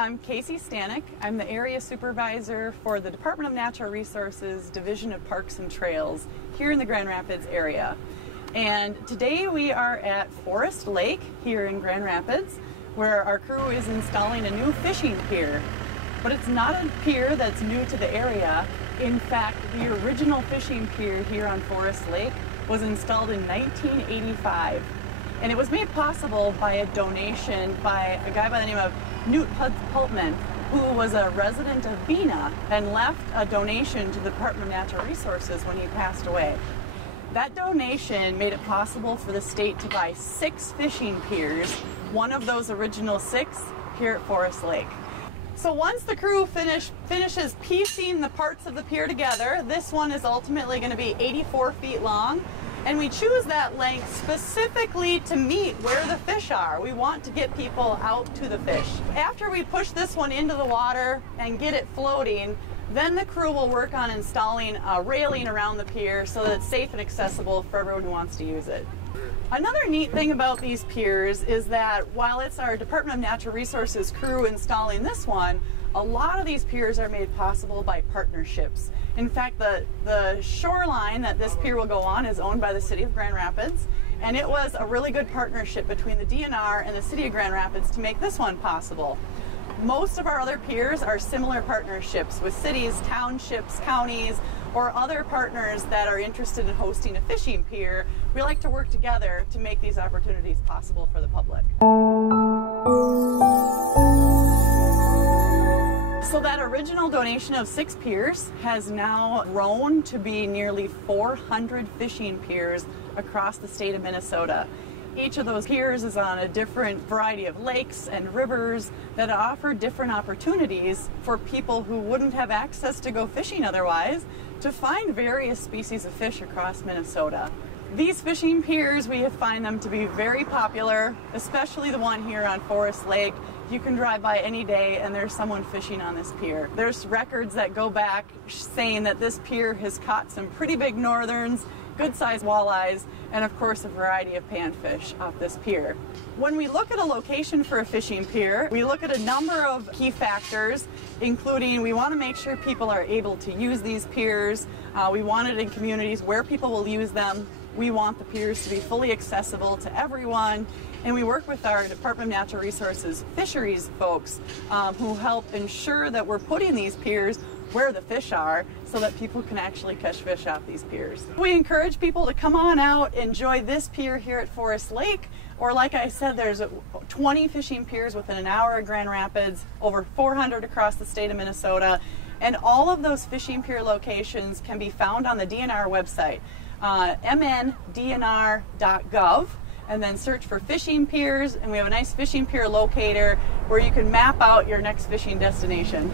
I'm Casey Stanek. I'm the area supervisor for the Department of Natural Resources Division of Parks and Trails here in the Grand Rapids area. And today we are at Forest Lake here in Grand Rapids, where our crew is installing a new fishing pier. But it's not a pier that's new to the area. In fact, the original fishing pier here on Forest Lake was installed in 1985. And it was made possible by a donation by a guy by the name of Newt Pultman, who was a resident of Bena and left a donation to the Department of Natural Resources when he passed away. That donation made it possible for the state to buy 6 fishing piers, one of those original 6 here at Forest Lake. So once the crew finishes piecing the parts of the pier together, this one is ultimately going to be 84 feet long. And we choose that length specifically to meet where the fish are. We want to get people out to the fish. After we push this one into the water and get it floating, then the crew will work on installing a railing around the pier so that it's safe and accessible for everyone who wants to use it. Another neat thing about these piers is that while it's our Department of Natural Resources crew installing this one, a lot of these piers are made possible by partnerships. In fact, the shoreline that this pier will go on is owned by the City of Grand Rapids, and it was a really good partnership between the DNR and the City of Grand Rapids to make this one possible. Most of our other piers are similar partnerships with cities, townships, counties, or other partners that are interested in hosting a fishing pier. We like to work together to make these opportunities possible for the public. So that original donation of 6 piers has now grown to be nearly 400 fishing piers across the state of Minnesota. Each of those piers is on a different variety of lakes and rivers that offer different opportunities for people who wouldn't have access to go fishing otherwise to find various species of fish across Minnesota. These fishing piers, we find them to be very popular, especially the one here on Forest Lake. You can drive by any day and there's someone fishing on this pier. There's records that go back saying that this pier has caught some pretty big northerns, good-sized walleyes, and of course a variety of panfish off this pier. When we look at a location for a fishing pier, we look at a number of key factors, including we want to make sure people are able to use these piers. We want it in communities where people will use them. We want the piers to be fully accessible to everyone, and we work with our Department of Natural Resources fisheries folks who help ensure that we're putting these piers where the fish are so that people can actually catch fish off these piers. We encourage people to come on out, enjoy this pier here at Forest Lake, or like I said, there's 20 fishing piers within an hour of Grand Rapids, over 400 across the state of Minnesota, and all of those fishing pier locations can be found on the DNR website, mndnr.gov, and then search for fishing piers, and we have a nice fishing pier locator where you can map out your next fishing destination.